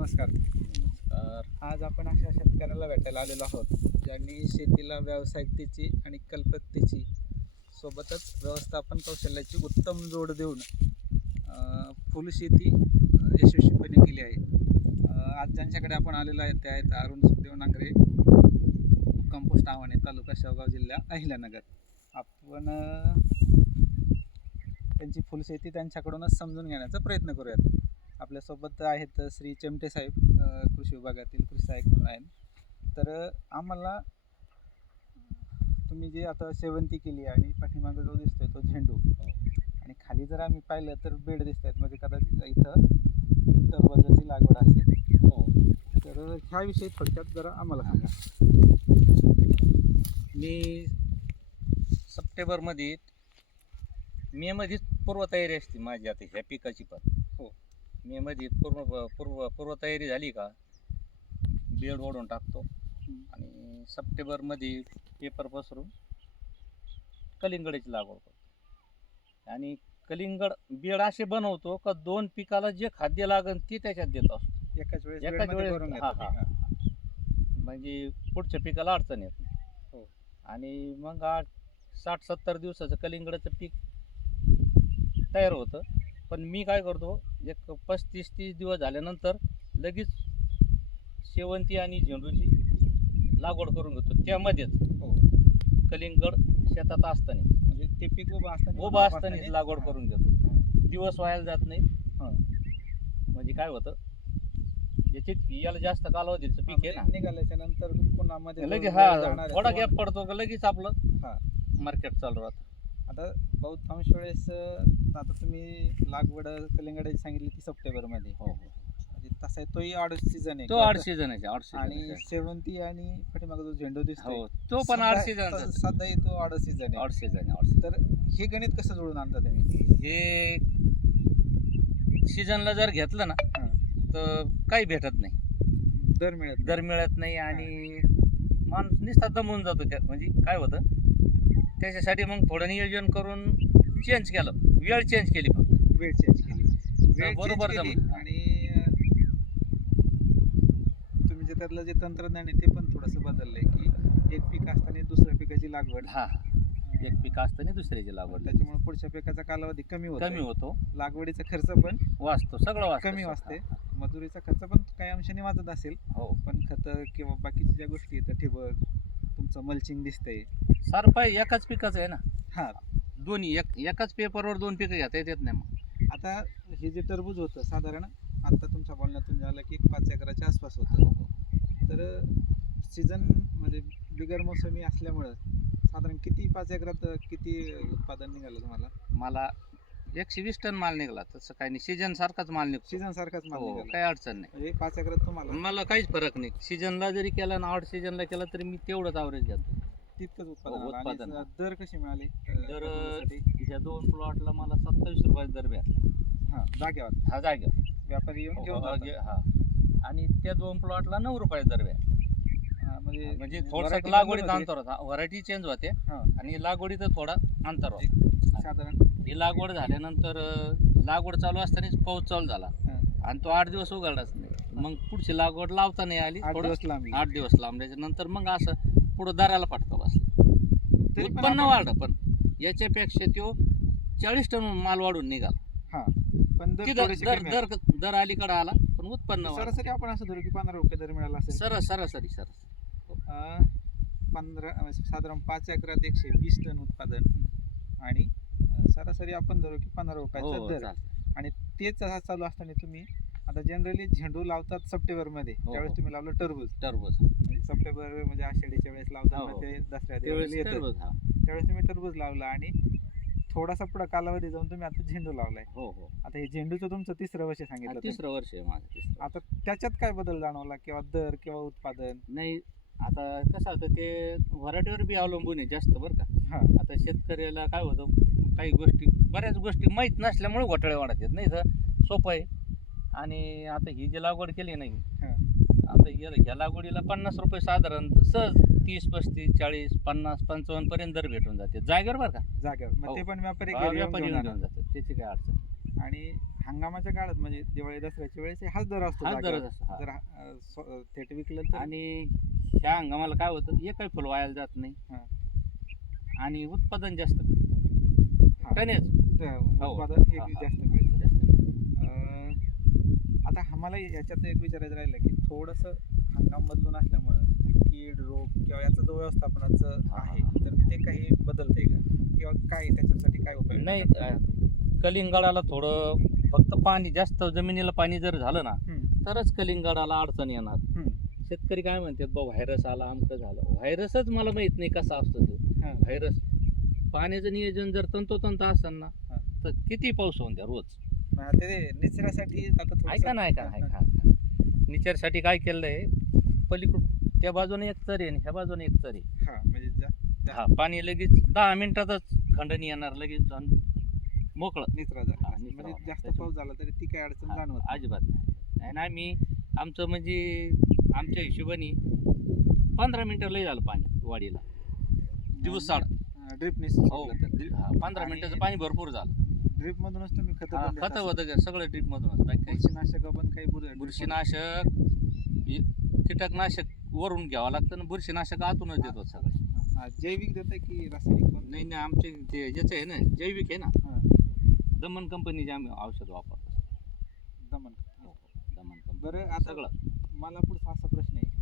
नमस्कार. नमस्कार. आज आपण अशा शेतकऱ्याला भेटायला आलेलो आहोत ज्यांनी शेतीला व्यावसायिकतेची आणि कल्पकतेची सोबतच व्यवस्थापन कौशल्याची उत्तम जोड देऊन अं, फुलशेती अं, यशस्वीपणे केली आहे. आज ज्यांच्याकडे आपण आलेलो आहे ते आहेत अरुण सुखदेव नांगरे कंपोस्ट आव्हाणे तालुका शेवगाव जिल्हा अहिल्यानगर. आपण त्यांची फुलशेती त्यांच्याकडूनच समजून घेण्याचा प्रयत्न करूयात. आपल्यासोबत आहेत श्री चमटे साहेब कृषी विभागातील कृषी सहाय्यक म्हणून आहेत. तर आम्हाला तुम्ही जे आता शेवंती केली आणि पाठीमागं जो दिसतोय तो झेंडू आणि खाली जर आम्ही पाहिलं तर बेड दिसत आहेत. म्हणजे कदाचित इथं टरबजाची लागवड असेल. हो तर ह्याविषयी थोडक्यात जरा आम्हाला सांगा. मी सप्टेंबरमध्ये मेमध्येच पूर्वतयारी असते माझी आता ह्या पिकाची पण. हो. मेमध्ये पूर्व पूर्व पूर्वतयारी झाली का बेड ओढून टाकतो. आणि सप्टेंबरमध्ये पेपर पसरून कलिंगडाची लागवड करतो आणि कलिंगड बेड असे बनवतो का दोन पिकाला जे खाद्य लागन ते त्याच्यात देत असतो एकाच वेळेस एकाच वेळेस- हा, हा. म्हणजे पुढच्या पिकाला अडचण येत नाही हो. आणि मग आठ साठ सत्तर दिवसाचं कलिंगडाचं पीक तयार होतं पण मी काय करतो एक पस्तीस तीस दिवस झाल्यानंतर लगेच शेवंती आणि झेंडूची लागवड करून घेतो. त्यामध्येच हो. कलिंगड शेतात असताना. म्हणजे ते पीक उभं असताना उभं असतानाच लागवड. करून घेतो. दिवस व्हायला जात नाही हा. म्हणजे काय होतं याची याला जास्त कालावधीचं पीक आहे ना. निघाल्याच्या नंतर पुन्हा मध्ये लगेच हा थोडा गॅप पडतो का लगेच आपलं हा. मार्केट चालू राहतं. आता बहुतांश वेळेस आता तुम्ही लागवड कलिंगडाची सांगितली ती सप्टेंबरमध्ये हो म्हणजे तसा आहे तोही आड सीझन आहे. तो आठ सीझन आहे आणि सीझन शेवंती आणि पाठीमागे जो झेंडू दिसतोय हो तो पण सध्या- सीझन सध्याही तो आड सीझन आहे. आठ सीझन आहे. तर हे गणित कसं जुळून आणता तुम्ही? हे सीझनला जर घेतलं ना हा. तर काही भेटत नाही. दर मिळत दर मिळत नाही आणि माणूस नुसता दमून जातो त्या म्हणजे काय होतं? त्याच्यासाठी मग थोडं नियोजन करून चेंज केलं. वेळ चेंज केली फक्त. वेळ चेंज केली. वेळ बरोबर जमलं. आणि तुम्ही जे त्यातलं जे तंत्रज्ञान आहे ते पण थोडंसं बदललंय की एक पीक असताना दुसऱ्या पिकाची लागवड. हा एक पीक असताना दुसऱ्याची लागवड. त्याच्यामुळे पुढच्या पिकाचा कालावधी कमी होतो कमी होतो. लागवडीचा खर्च पण वाचतो सगळं कमी वाचते. मजुरीचा खर्च पण काही अंशाने वाचत असेल. हो. पण खतं किंवा बाकीच्या ज्या गोष्टी आहेत ठिबक तुमचं मल्चिंग दिसतंय. सारपाय एकाच पिकाचं आहे ना? हा. दोन्ही एक एकाच पेपरवर दोन पिकं घेता येत नाही मग. आता हे जे टरबूज होतं साधारण आता तुमच्या बोलण्यातून झालं की एक पाच एकराच्या आसपास होतं. तर सीझन म्हणजे बिगर मोसमी असल्यामुळं साधारण किती पाच एकरात किती उत्पादन निघालं तुम्हाला? मला एकशे वीस टन माल निघाला तसं काही नाही. सीजन सारखाच माल निघतो. सीझन सारखाच माल हो निघाला. काही अडचण नाही. म्हणजे पाच एकरात तुम्हाला. मला काहीच फरक नाही. सीजनला जरी केला ना आठ सीजनला केला तरी मी तेवढंच ॲव्हरेज घेतो. तितकंच उत्पादन हो. आणि. दर कसे मिळाले? दर? ह्या दोन प्लॉटला मला सत्तावीस रुपयाचा दर भेटला. हा जागेवर. हा जागेवर. व्यापारी येऊन घेऊन हो, जातात. गे- हा. आणि त्या दोन प्लॉटला नऊ रुपयाचा दर भेटला. हा, म्हणजे म्हणजे variety थोडंसं लागवडीत बदलून अंतर होता. व्हरायटी चेंज होते. हा. आणि लागवडीत थोडा अंतर होता. होती. साधारण ही लागवड झाल्यानंतर अं, लागवड चालू असतानाच पाऊस चालू झाला. हा. आणि तो आठ दिवस उघडलाच नाही. मग पुढची लागवड लावता नाही आली आठ थोडं दिवस लांबली आठ दिवस लांबल्याच्या नंतर मग असं पुढं दराला फटका बसला. तरी पण उत्पन्न आपण- वाढलं पण याच्यापेक्षा तो चाळीस टन माल वाढून निघाला. हा. पण दर ती दर थोडेसे दर कमी दर दर अलीकडे आला पण उत्पन्न. वाढलं. सरासरी आपण असं धरू की पंधरा रुपये दर मिळाला असेल. सरस सरासरी सरस अं, पंधरा अं, साधारण पाच एकरात एकशे वीस टन उत्पादन आणि सरासरी आपण धरू की पंधरा हो रुपयाचा दर. आणि तेच असा चालू असताना तुम्ही आता जनरली झेंडू लावतात सप्टेंबरमध्ये हो, त्यावेळेस हो. तुम्ही लावलं टरबूज. टरबूज. म्हणजे सप्टेंबर म्हणजे आषाढीच्या वेळेस लावतात हो, ना हो. ते दसऱ्या त्यावेळेस दिवाळीला येतं. टरबूज हा. त्यावेळेस तुम्ही टरबूज लावला आणि थोडासा पुढे कालावधी जाऊन तुम्ही आता झेंडू लावलाय. हो हो. आता हे झेंडूचं तुमचं तिसरं वर्ष हा, सांगितलं तुम्ही. तिसरं वर्ष आहे माझं तिसरं आता त्याच्यात काय बदल जाणवला किंवा दर किंवा उत्पादन? नाही आता कसं होतं ते व्हरायटीवर बी अवलंबून आहे जास्त बरं का. हा. आता शेतकऱ्याला काय होतं काही गोष्टी बऱ्याच गोष्टी माहीत नसल्यामुळे घोटाळे वाढत आहेत. नाही तर सोपं आहे. आणि आता ही जी लागवड केली नाही. आता या ह्या लागवडीला पन्नास रुपये साधारण सहज तीस पस्तीस चाळीस पन्नास पंचावन्न पर्यंत दर भेटून जाते. जागेवर बरं का? जागेवर. हो. ते पण व्यापारी व्यापारी घेऊन जातात. त्याची काय अडचण आणि हंगामाच्या काळात म्हणजे दिवाळी दसऱ्याच्या वेळेस हाच दर असतो हाच. दरच असतो, थेट विकलं तर? आणि ह्या हंगामाला काय होतं? एकही फुल वायाला जात नाही. आणि उत्पादन जास्त. हा. टनेज त्या हो. उत्पादन हे हा, हा. जास्त मिळतं जास्त अं, आता आम्हाला याच्यात एक विचारायचं राहिलं की थोडंसं हंगाम बदलून असल्यामुळं ते कीड रोग किंवा याचं जो व्यवस्थापनाचं हा, हा, आहे हा. तर ते काही बदलतंय का किंवा काय त्याच्यासाठी काय उपाय नाही अं, कलिंगडाला थोडं फक्त पाणी जास्त जमिनीला पाणी जर झालं ना हम्म, तरच कलिंगडाला अडचण येणार हम्म. शेतकरी काय म्हणतात बा व्हायरस आला अमकं झालं व्हायरसच मला माहीत नाही कसा असतो तो हा. व्हायरस पाण्याचं नियोजन जर तंतोतंत असेल ना. तर किती पाऊस होऊन द्या रोज. ते थोडंसं- ऐका ना ऐका ऐका. निचरसाठी काय केलंय? पलीकडून त्या बाजूने एक चरी आणि ह्या बाजूने एक चरी हा म्हणजे जा- हा पाणी लगेच दहा मिनिटातच खंडणी येणार लगेच मोकळं. निचरा झाला म्हणजे. जास्त पाऊस झाला तरी ती काय अडचण जाणवत नाही. अजिबात नाही. आणि आम्ही आमचं म्हणजे आमच्या हिशोबाने पंधरा मिनिटं लई झालं पाणी वाडीला दिवस अं, ड्रिपने हो हा, पंधरा आणि- मिनिटाचं पाणी भरपूर झालं. ड्रिप मधूनच तुम्ही खत हा, खतं होतं सगळं ड्रीप मधून बाकी काही बुरशीनाशक पण काही बुर- बुरशीनाशक हे कीटकनाशक वरून घ्यावं लागतं आणि बुरशीनाशक आतूनच देतो सगळे. हा, जैविक देत की रासायनिक पण? नाही नाही आमचे ते याचं आहे ना जैविक आहे ना. हा, दमन कंपनीचे आम्ही औषध वापरतो. दमन दमन कंपनी बरं आता सगळं. मला पुढचा असा प्रश्न आहे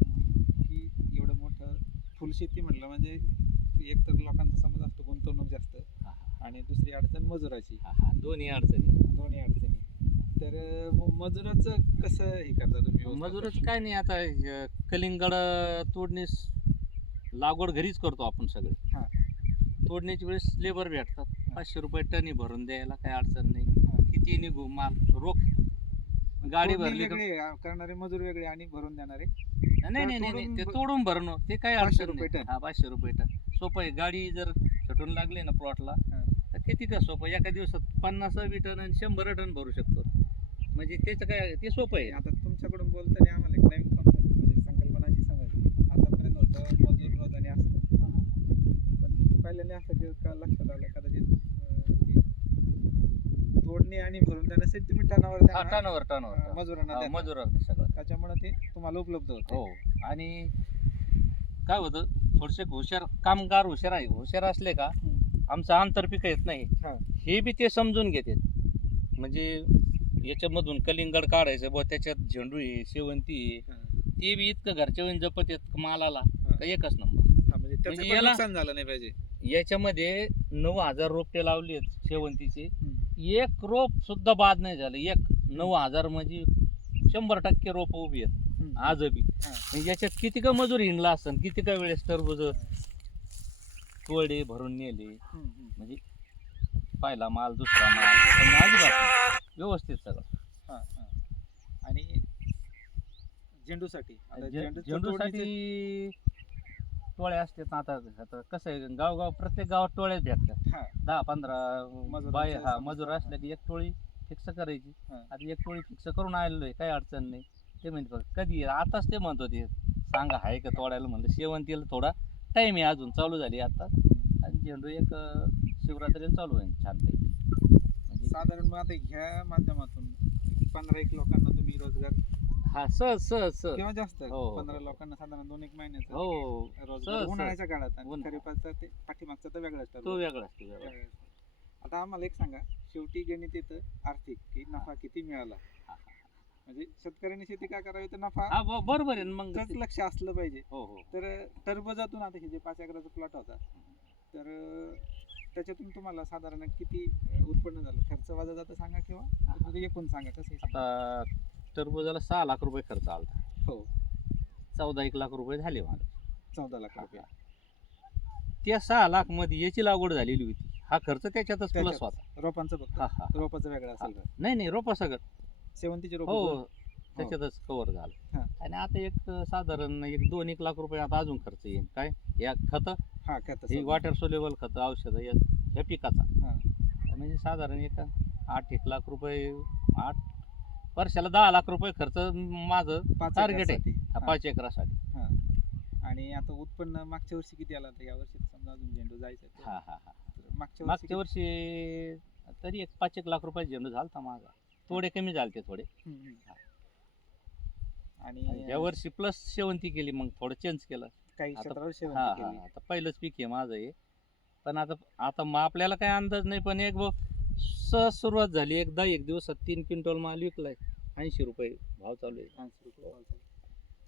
अं, की एवढं मोठं फुलशेती म्हटलं म्हणजे एक तर लोकांचा समज असतो गुंतवणूक जास्त आणि दुसरी अडचण मजुराची. हा, हा. दोन्ही अडचणी. दोन्ही अडचणी. तर मजुराचं कसं हे करता तुम्ही? मजुरच काय नाही आता कलिंगड तोडणीस लागवड घरीच करतो आपण सगळे. हा. तोडणीच्या वेळेस लेबर भेटतात. पाचशे रुपये टनी भरून द्यायला काही अडचण नाही. किती निघू? माल रोख. गाडी भरली करणारे मजूर वेगळे आणि भरून देणारे. नाही नाही नाही नाही. ते तोडून- भरणं ते काही पाचशे अडचण रुपये टन. हा पाचशे रुपये टन. सोपं आहे. गाडी जर छटून लागली ना प्लॉटला. तर किती का सोपं? एका दिवसात पन्नास बी टन आणि शंभर टन भरू शकतो. म्हणजे त्याचं काय ते सोपं आहे. आता तुमच्याकडून बोलताना आम्हाला एक नवीन कॉन्सेप्ट म्हणजे संकल्पना अशी समजली. आतापर्यंत होतं मजूर रोज आणि असं. पण पहिल्यांदा असं की का लक्षात आलं कदाचित अं, की तोडणी आणि भरून देण्यासाठी तुम्ही टनावर हा त्यांना, टनवर टनवर मजुरांना देता. मजुरावर सगळं. त्याच्यामुळे ते तुम्हाला उपलब्ध होते. हो. आणि काय होतं? थोडेसे हुशार कामगार हुशार आहे हुशार असले का. आमचं आंतरपिक येत नाही हा. हे बी ते समजून घेतात म्हणजे याच्यामधून कलिंगड काढायचं बुवा त्याच्यात झेंडू आहे शेवंती आहे. ते बी इतकं घरच्या वेळी जपत येत मालाला. का एकच नंबर हा, म्हणजे त्याचं म्हणजे पण याला- नुकसान झालं नाही पाहिजे याच्यामध्ये नऊ हजार रोपटे लावली आहेत शेवंतीचे. एक रोप सुद्धा बाद नाही झालं एक नऊ हजार म्हणजे शंभर टक्के रोप उभी आहेत. आज बी. म्हणजे याच्यात किती का मजूर हिंडला असन? किती का वेळेस टरबूज तोडे भरून नेले. म्हणजे पहिला माल दुसरा माल. पण अजिबात व्यवस्थित सगळं. हा, हा. आणि झेंडूसाठी? आता झेंडूसाठी टोळ्या असतात ना आता. आता कसं आहे गावगाव प्रत्येक गावात टोळ्याच भेटतात. हा. दहा पंधरा मजुरांचं बाय हा समजा. मजूर असले की एक टोळी फिक्स करायची. हा. आता एक टोळी फिक्स करून आलेलो आहे काही अडचण नाही. ते म्हणते बघ, कधी आहे? आताच ते म्हणत होते सांगा आहे का? तोडायला म्हणलं. शेवंतीला थोडा टाईम आहे अजून चालू झाली आता. आणि झेंडू एक शिवरात्रीला चालू होईल छानपैकी. म्हणजे साधारण मग आता ह्या माध्यमातून पंधरा एक लोकांना तुम्ही रोजगार हा सहज सहज सहज किंवा जास्त हो, हो. पंधरा लोकांना साधारण दोन एक महिन्याचा हो रोजगार सहज, उन्हाळ्याच्या काळात आणि खरीपाचा ते पाठीमागचा तर वेगळाच तो ठरतो वेगळा असतो वेगळा. आता आम्हाला एक सांगा शेवटी गणित येतं आर्थिक की नफा किती मिळाला? म्हणजे शेतकऱ्यांनी शेती काय करावी? तर नफा हा ब- बरोबर आहे ना मग त्याच लक्ष असलं पाहिजे. हो हो. तर टरबुजातून आता हे जे पाच एकराचा प्लॉट होता तर अं, त्याच्यातून तुम्हाला साधारण किती अं, उत्पन्न झालं? खर्च वाजा जातं सांगा किंवा एकूण सांगा कसं? आता टरबुजाला सहा लाख रुपये खर्च आला हो. चौदा एक लाख रुपये झाले मला. चौदा लाख रुपये. त्या सहा लाखमध्ये याची लागवड झालेली होती. हा खर्च त्याच्यातच प्लस त्याच्यात. होता. रोपांचं हा हा. रोपाचं वेगळं असेल का? नाही नाही रोपा सगळं. शेवंतीचे रोप हो त्याच्यातच कव्हर झालं. हा. आणि आता एक साधारण एक दोन एक लाख रुपये आता अजून खर्च येईल. काय? या खत? हा ही वॉटर सोलेबल खत औषध ह्या पिकाचा. हा. म्हणजे साधारण एक आठ एक लाख रुपये आठ वर्षाला दहा लाख रुपये खर्च माझं पाच टार्गेट आहे. हा हा. पाच एकरासाठी. हा. आणि आता उत्पन्न मागच्या वर्षी किती आलं तर या वर्षी समजा अजून झेंडू जायचं. हा हा हा. मागच्या वर्षी मागच्या वर्षी तरी एक पाच एक लाख रुपये झेंडू झालता माझा. थोडे कमी झालते थोडे. आणि या वर्षी प्लस शेवंती केली मग थोडं चेंज केलं. काही आता- क्षेत्रावर हा शेवंती हा केली. आता पहिलंच पीक आहे माझं हे. पण आता आता मग आपल्याला काही अंदाज नाही पण एक ब- सहज सुरुवात झाली. एकदा एक दिवसात तीन क्विंटल माल विकलाय. ऐंशी रुपये भाव चालू आहे. ऐंशी रुपये भाव चालू.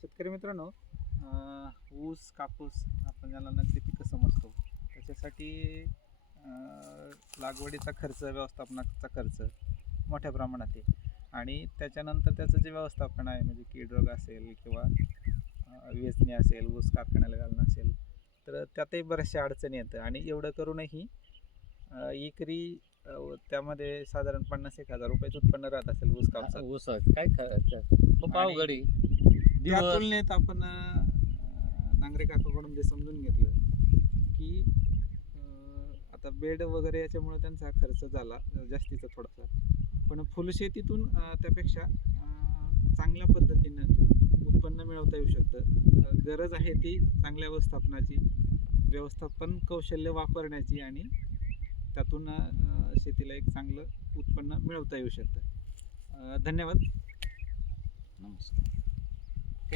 शेतकरी मित्रांनो अं, ऊस कापूस आपण ज्याला नगदी पिकं समजतो त्याच्यासाठी अं, लागवडीचा खर्च व्यवस्थापनाचा खर्च मोठ्या प्रमाणात आहे. आणि त्याच्यानंतर त्याचं जे व्यवस्थापन आहे म्हणजे कीड रोग असेल किंवा वेचणी असेल ऊस कारखान्याला घालणं असेल तर त्यातही बऱ्याचशा अडचणी येतं आणि एवढं करूनही एकरी त्यामध्ये साधारण पन्नास एक हजार रुपयाचं उत्पन्न राहत असेल ऊस कापसात. ऊस काय खूप अवघड त्या तुलनेत आपण अं, नांगरे काकाकडून जे समजून घेतलं की आता बेड वगैरे याच्यामुळे त्यांचा खर्च झाला जास्तीचा थोडासा. पण फुलशेतीतून त्यापेक्षा चांगल्या पद्धतीनं उत्पन्न मिळवता येऊ शकतं. गरज आहे ती चांगल्या व्यवस्थापनाची व्यवस्थापन कौशल्य वापरण्याची आणि त्यातून शेतीला एक चांगलं उत्पन्न मिळवता येऊ शकतं. धन्यवाद. नमस्कार.